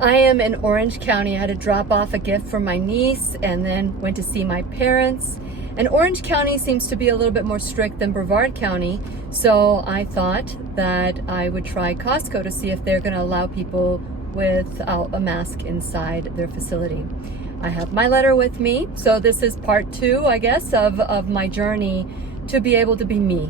I am in Orange County. I had to drop off a gift for my niece and then went to see my parents. And Orange County seems to be a little bit more strict than Brevard County. So I thought that I would try Costco to see if they're going to allow people without a mask inside their facility. I have my letter with me. So this is part 2, I guess, of my journey to be able to be me.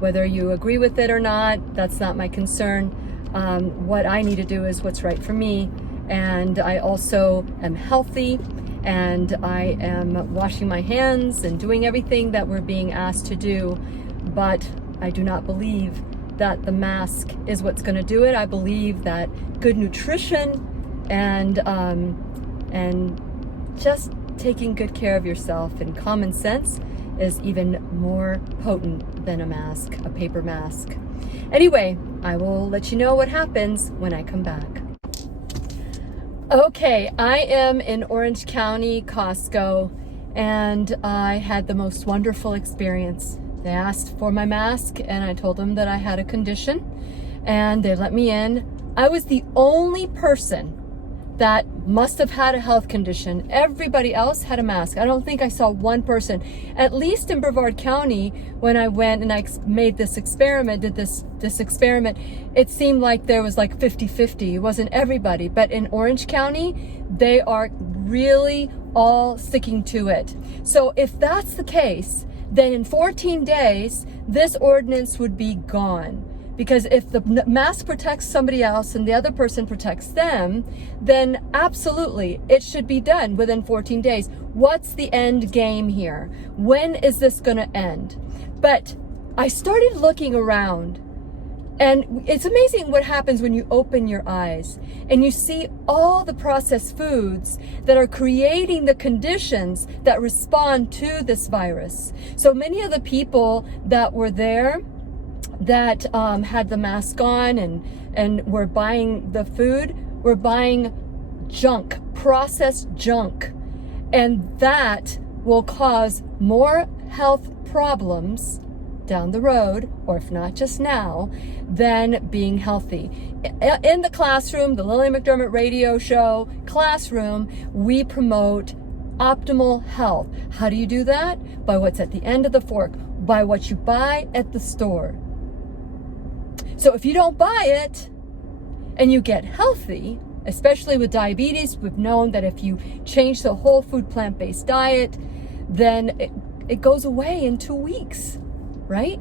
Whether you agree with it or not, that's not my concern. What I need to do is what's right for me. And I also am healthy, and I am washing my hands and doing everything that we're being asked to do. But I do not believe that the mask is what's going to do it. I believe that good nutrition and just taking good care of yourself and common sense is even more potent than a mask, a paper mask. Anyway, I will let you know what happens when I come back. Okay, I am in Orange County, Costco, and I had the most wonderful experience. They asked for my mask, and I told them that I had a condition, and they let me in. I was the only person that must have had a health condition. Everybody else had a mask. I don't think I saw one person, at least in Brevard County, when I went and I made this experiment, did this experiment, it seemed like there was like 50-50. It wasn't everybody, but in Orange County, they are really all sticking to it. So if that's the case, then in 14 days, this ordinance would be gone. Because if the mask protects somebody else and the other person protects them, then absolutely, it should be done within 14 days. What's the end game here? When is this going to end? But I started looking around, and it's amazing what happens when you open your eyes and you see all the processed foods that are creating the conditions that respond to this virus. So many of the people that were there that had the mask on and were buying the food, were buying junk, processed junk. And that will cause more health problems down the road, or if not just now, than being healthy. In the classroom, the Lillian McDermott radio show classroom, we promote optimal health. How do you do that? By what's at the end of the fork, by what you buy at the store. So if you don't buy it and you get healthy, especially with diabetes, we've known that if you change the whole food plant-based diet, then it goes away in 2 weeks, right?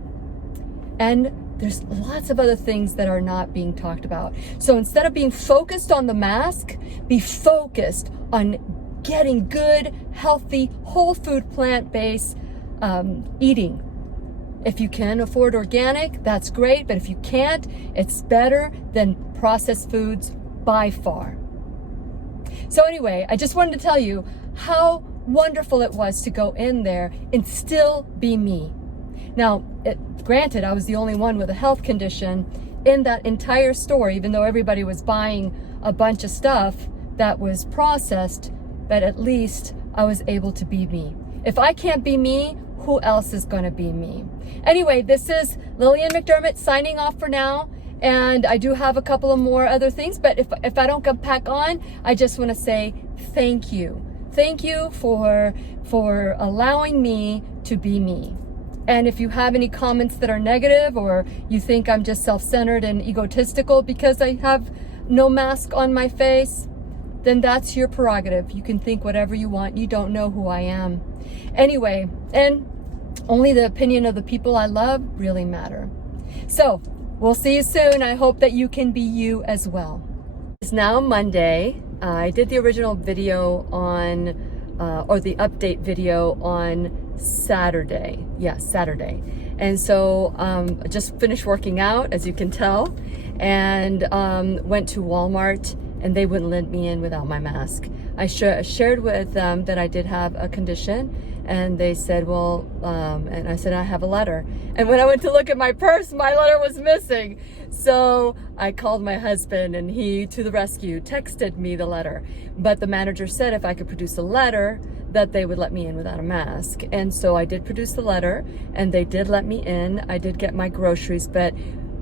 And there's lots of other things that are not being talked about. So instead of being focused on the mask, be focused on getting good, healthy, whole food plant-based eating. If you can afford organic, that's great. But if you can't, it's better than processed foods by far. So anyway, I just wanted to tell you how wonderful it was to go in there and still be me. Now, granted, I was the only one with a health condition in that entire store, even though everybody was buying a bunch of stuff that was processed, but at least I was able to be me. If I can't be me, who else is going to be me? Anyway, this is Lillian McDermott signing off for now. And I do have a couple of more other things, but if I don't come back on, I just want to say thank you. Thank you for allowing me to be me. And if you have any comments that are negative, or you think I'm just self-centered and egotistical because I have no mask on my face, then that's your prerogative. You can think whatever you want. You don't know who I am. Anyway, and only the opinion of the people I love really matter. So we'll see you soon. I hope that you can be you as well. It's now Monday. I did the original video on, or the update video on Saturday. Yeah, Saturday. And so I just finished working out, as you can tell, and went to Walmart, and they wouldn't let me in without my mask. I shared with them that I did have a condition, and they said, well, and I said, I have a letter. And when I went to look at my purse, my letter was missing. So I called my husband, and he, to the rescue, texted me the letter. But the manager said if I could produce a letter, that they would let me in without a mask. And so I did produce the letter, and they did let me in. I did get my groceries, but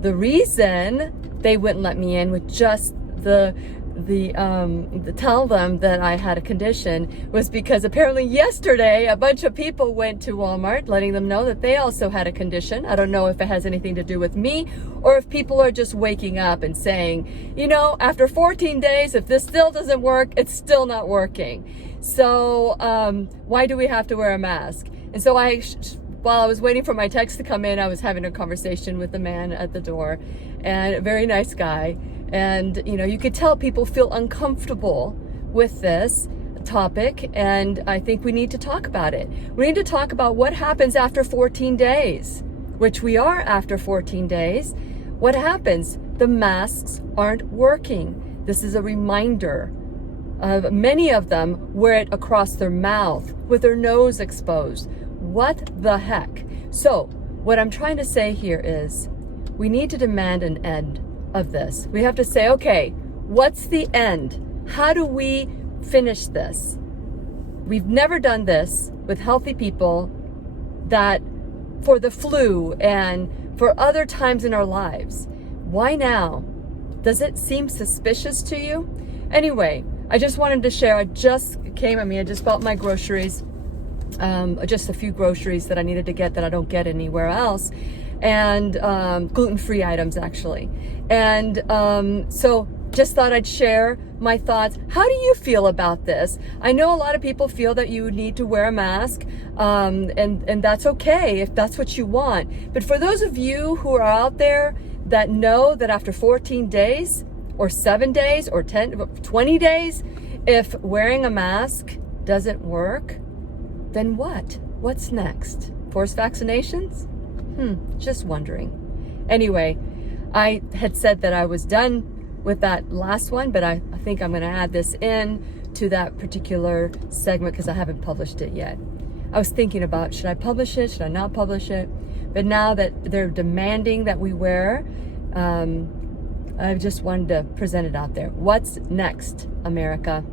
the reason they wouldn't let me in with just the tell them that I had a condition was because apparently yesterday a bunch of people went to Walmart letting them know that they also had a condition. I don't know if it has anything to do with me or if people are just waking up and saying, you know, after 14 days, if this still doesn't work, it's still not working. So why do we have to wear a mask? And so while I was waiting for my text to come in, I was having a conversation with the man at the door, and a very nice guy. And, you know, you could tell people feel uncomfortable with this topic, and I think we need to talk about it. We need to talk about what happens after 14 days, which we are after 14 days. What happens? The masks aren't working. This is a reminder of many of them wear it across their mouth with their nose exposed. What the heck? So what I'm trying to say here is we need to demand an end of this. We have to say, okay, what's the end? How do we finish this? We've never done this with healthy people that for the flu and for other times in our lives. Why now? Does it seem suspicious to you? Anyway, I just wanted to share. I just bought my groceries, just a few groceries that I needed to get that I don't get anywhere else, and gluten-free items actually. And so just thought I'd share my thoughts. How do you feel about this? I know a lot of people feel that you need to wear a mask, and that's okay if that's what you want. But for those of you who are out there that know that after 14 days or 7 days or 20 days, if wearing a mask doesn't work, then what? What's next? Forced vaccinations? Just wondering. Anyway, I had said that I was done with that last one, but I think I'm going to add this in to that particular segment because I haven't published it yet. I was thinking about, should I publish it? Should I not publish it? But now that they're demanding that we wear, I just wanted to present it out there. What's next, America?